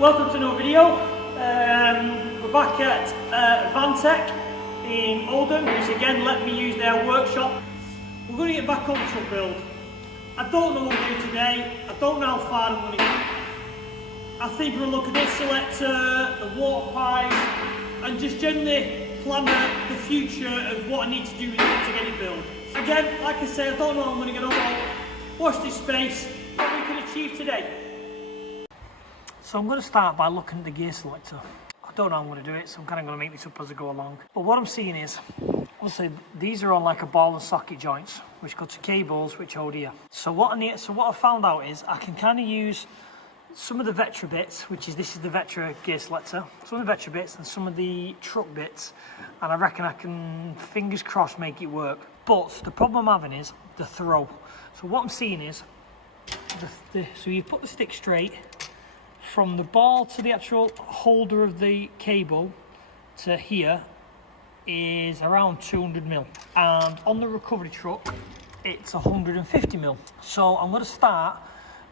Welcome to another video. We're back at Vantech in Oldham, which again let me use their workshop. We're going to get back on truck build. I don't know what I'm doing today. I don't know how far I'm going to get. I think we're going to look at this selector, the water pipe, and just generally plan the future of what I need to do with it to get it built. Again, like I say, I don't know how I'm going to get on. Watch this space, what we can achieve today. So I'm going to start by looking at the gear selector. I don't know how I'm going to do it, so I'm kind of going to make this up as I go along. But what I'm seeing is, obviously, these are on like a ball and socket joints, which go to cables which hold here. So what I found out is I can kind of use some of the Vetra bits, this is the Vetra gear selector, some of the Vetra bits and some of the truck bits, and I reckon I can, fingers crossed, make it work. But the problem I'm having is the throw. So what I'm seeing is, so you put the stick straight, from the ball to the actual holder of the cable to here is around 200mm, and on the recovery truck it's 150mm. So I'm going to start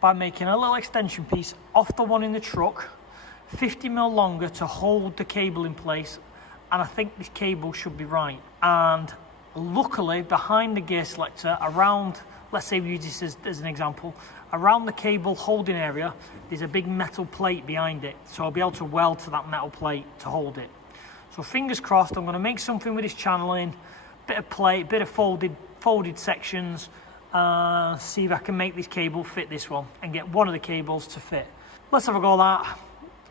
by making a little extension piece off the one in the truck, 50mm longer to hold the cable in place, and I think this cable should be right. And luckily behind the gear selector, around, let's say we use this as an example, around the cable holding area there's a big metal plate behind it, so I'll be able to weld to that metal plate to hold it. So fingers crossed, I'm going to make something with this channeling, bit of plate, bit of folded sections, see if I can make this cable fit this one and get one of the cables to fit. Let's have a go at that.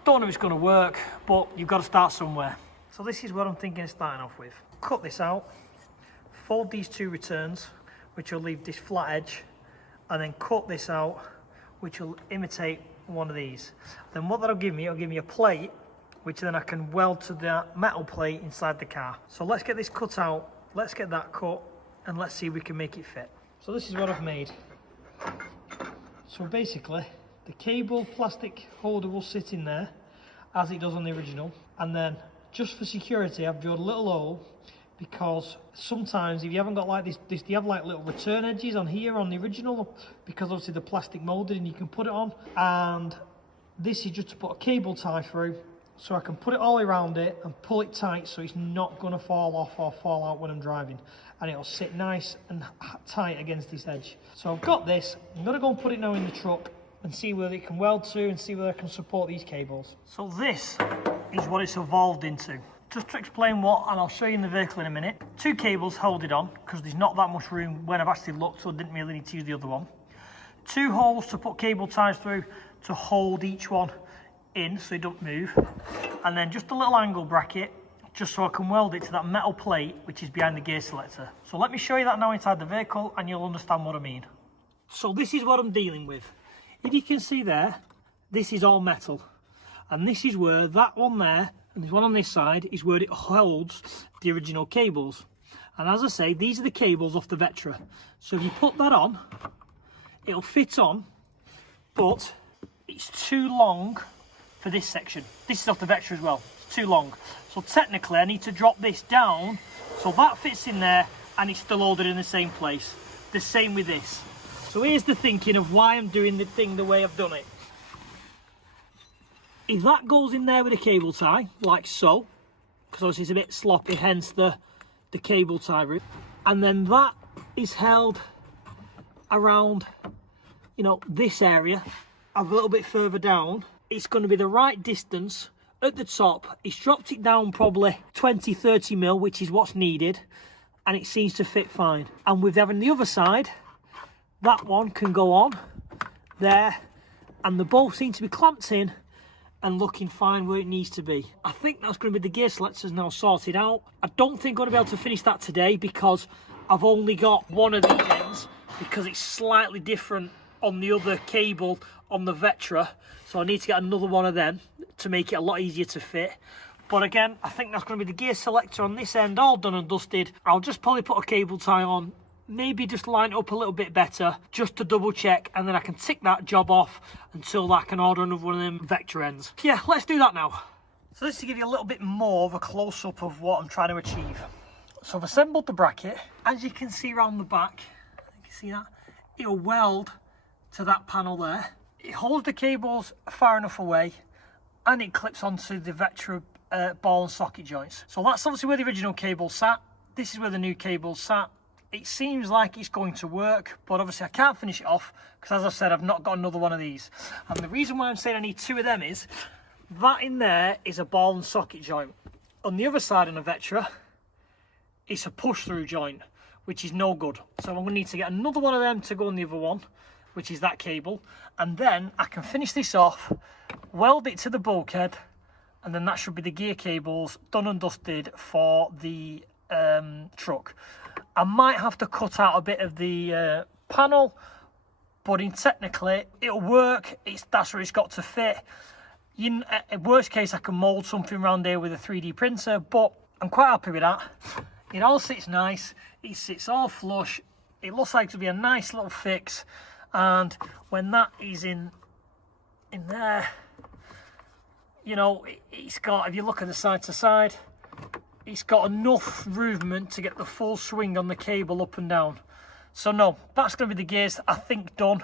Don't know if it's going to work, but you've got to start somewhere. So this is what I'm thinking of starting off with. Cut this out, fold these two returns, which will leave this flat edge, and then cut this out, which will imitate one of these. Then what that'll give me, it'll give me a plate, which then I can weld to that metal plate inside the car. So let's get this cut out, let's get that cut, and let's see if we can make it fit. So this is what I've made. So basically, the cable plastic holder will sit in there, as it does on the original, and then just for security, I've drilled a little hole, because sometimes if you haven't got like this, you have like little return edges on here on the original, because obviously the plastic molded and you can put it on, and this is just to put a cable tie through, so I can put it all around it and pull it tight so it's not going to fall off or fall out when I'm driving, and it'll sit nice and tight against this edge. So I've got this, I'm going to go and put it now in the truck and see whether it can weld to and see whether I can support these cables. So this is what it's evolved into. Just to explain what, and I'll show you in the vehicle in a minute. Two cables hold it on, because there's not that much room when I've actually looked, so I didn't really need to use the other one. Two holes to put cable ties through to hold each one in so it don't move. And then just a little angle bracket, just so I can weld it to that metal plate which is behind the gear selector. So let me show you that now inside the vehicle and you'll understand what I mean. So this is what I'm dealing with. If you can see there, this is all metal. And this is where that one there, and there's one on this side, is where it holds the original cables. And as I say, these are the cables off the Vetra. So if you put that on, it'll fit on, but it's too long for this section. This is off the Vetra as well, it's too long. So technically I need to drop this down so that fits in there and it's still holding in the same place. The same with this. So here's the thinking of why I'm doing the thing the way I've done it. If that goes in there with a cable tie, like so, because obviously it's a bit sloppy, hence the cable tie route, and then that is held around, you know, this area, a little bit further down, it's going to be the right distance at the top. It's dropped it down probably 20-30mm, which is what's needed, and it seems to fit fine. And with having the other side, that one can go on there, and the both seem to be clamped in and looking fine where it needs to be. I think that's going to be the gear selectors now sorted out. I don't think I'm going to be able to finish that today because I've only got one of these ends, because it's slightly different on the other cable on the Vetra, so I need to get another one of them to make it a lot easier to fit. But again, I think that's going to be the gear selector on this end all done and dusted. I'll just probably put a cable tie on, maybe just line it up a little bit better just to double check, and then I can tick that job off until I can order another one of them Vector ends. Yeah, let's do that now. So this is to give you a little bit more of a close-up of what I'm trying to achieve. So I've assembled the bracket. As you can see around the back, you can see that, it'll weld to that panel there. It holds the cables far enough away and it clips onto the Vectra ball and socket joints. So that's obviously where the original cable sat. This is where the new cable sat. It seems like it's going to work, but obviously I can't finish it off because, as I said, I've not got another one of these. And the reason why I'm saying I need two of them is that in there is a ball and socket joint. On the other side of the Vectra, it's a push-through joint, which is no good. So I'm going to need to get another one of them to go on the other one, which is that cable. And then I can finish this off, weld it to the bulkhead, and then that should be the gear cables done and dusted for the truck. I might have to cut out a bit of the panel, but technically it'll work. That's where it's got to fit. In worst case, I can mould something around here with a 3D printer, but I'm quite happy with that. It all sits nice. It sits all flush. It looks like it'll be a nice little fix. And when that is in there, you know, it's got, if you look at the side to side, it's got enough movement to get the full swing on the cable up and down. So no, that's going to be the gears, I think, done.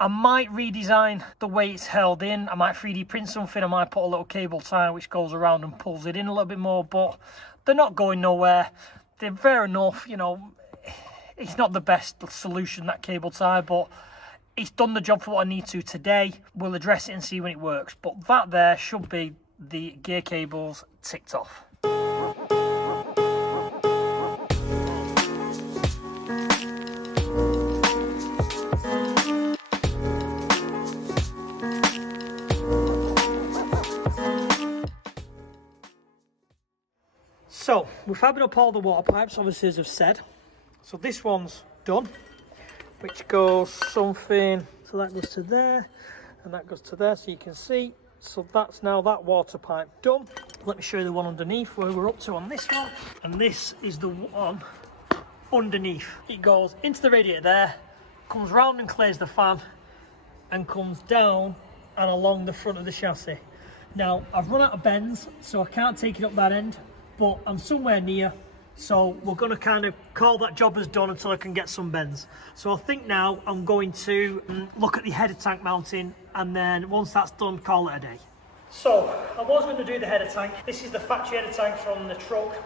I might redesign the way it's held in. I might 3D print something. I might put a little cable tie which goes around and pulls it in a little bit more, but they're not going nowhere. They're fair enough, you know. It's not the best solution, that cable tie, but it's done the job for what I need to today. We'll address it and see when it works. But that there should be the gear cables ticked off. So, we're fabbing up all the water pipes, obviously, as I've said. So this one's done, which goes something, so that goes to there, and that goes to there, so you can see. So that's now that water pipe done. Let me show you the one underneath, where we're up to on this one. And this is the one underneath. It goes into the radiator there, comes round and clears the fan, and comes down and along the front of the chassis. Now, I've run out of bends, so I can't take it up that end, but I'm somewhere near, so we're going to kind of call that job as done until I can get some bends. So I think now I'm going to look at the header tank mounting, and then once that's done, call it a day. So I was going to do the header tank. This is the factory header tank from the truck,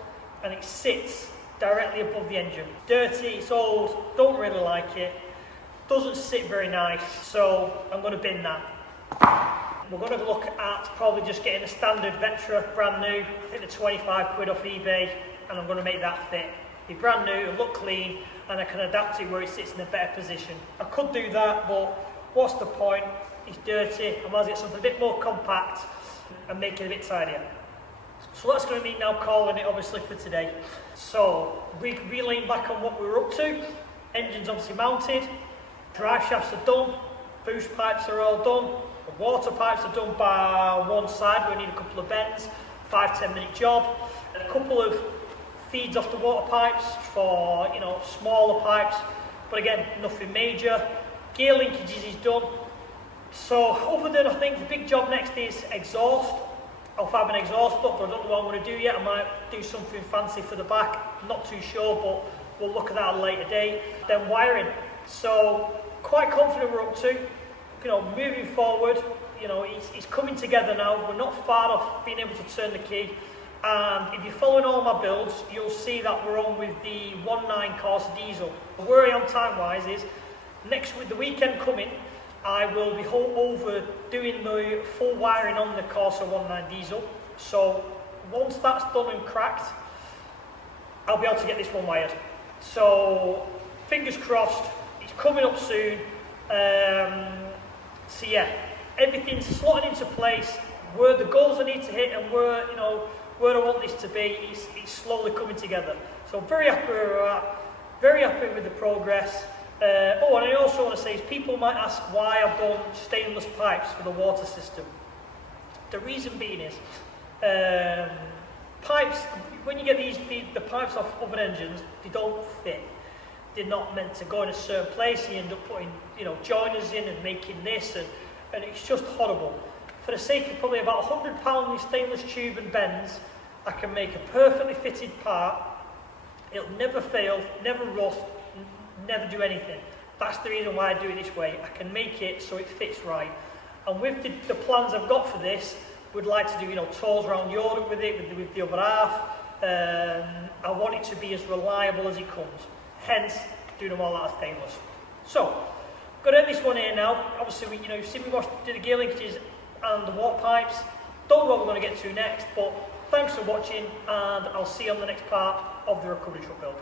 and it sits directly above the engine. Dirty, it's old, don't really like it, doesn't sit very nice, so I'm going to bin that. We're going to look at probably just getting a standard Vectra, brand new. I think they're 25 quid off eBay, and I'm going to make that fit. Be brand new, it'll look clean, and I can adapt it where it sits in a better position. I could do that, but what's the point? It's dirty. I might as well get something a bit more compact and make it a bit tidier. So that's going to mean now calling it, obviously, for today. So relaying back on what we were up to. Engine's obviously mounted, drive shafts are done, boost pipes are all done. The water pipes are done by one side, we need a couple of bends, 5-10 minute job, and a couple of feeds off the water pipes for, you know, smaller pipes, but again, nothing major. Gear linkages is done. So other than, I think the big job next is exhaust. I'll fab an exhaust up, but I don't know what I'm going to do yet. I might do something fancy for the back, I'm not too sure, but we'll look at that at a later date. Then wiring. So quite confident we're up to. You know, moving forward, you know, it's coming together now. We're not far off being able to turn the key. And if you're following all my builds, you'll see that we're on with the 1.9 Corsa diesel. Where I am time-wise is, next week, the weekend coming, I will be over doing the full wiring on the Corsa 1.9 diesel. So once that's done and cracked, I'll be able to get this one wired. So fingers crossed, it's coming up soon. So yeah, everything's slotting into place. Where the goals I need to hit and where, you know, where I want this to be, it's slowly coming together. So I'm very happy where we're at, very happy with the progress. Oh, and I also want to say is people might ask why I've done stainless pipes for the water system. The reason being is, pipes, when you get the pipes off other engines, they don't fit. They're not meant to go in a certain place. You end up putting, you know, joiners in and making this, and it's just horrible. For the sake of probably about £100 in stainless tube and bends, I can make a perfectly fitted part. It'll never fail, never rust, never do anything. That's the reason why I do it this way. I can make it so it fits right. And with the plans I've got for this, would like to do, you know, tours around Europe with it, with the other half. I want it to be as reliable as it comes. Hence, doing them all out of stainless. So, got to end this one here now. Obviously, we, you know, you've seen me do the gear linkages and the water pipes. Don't know what we're going to get to next, but thanks for watching, and I'll see you on the next part of the recovery truck build.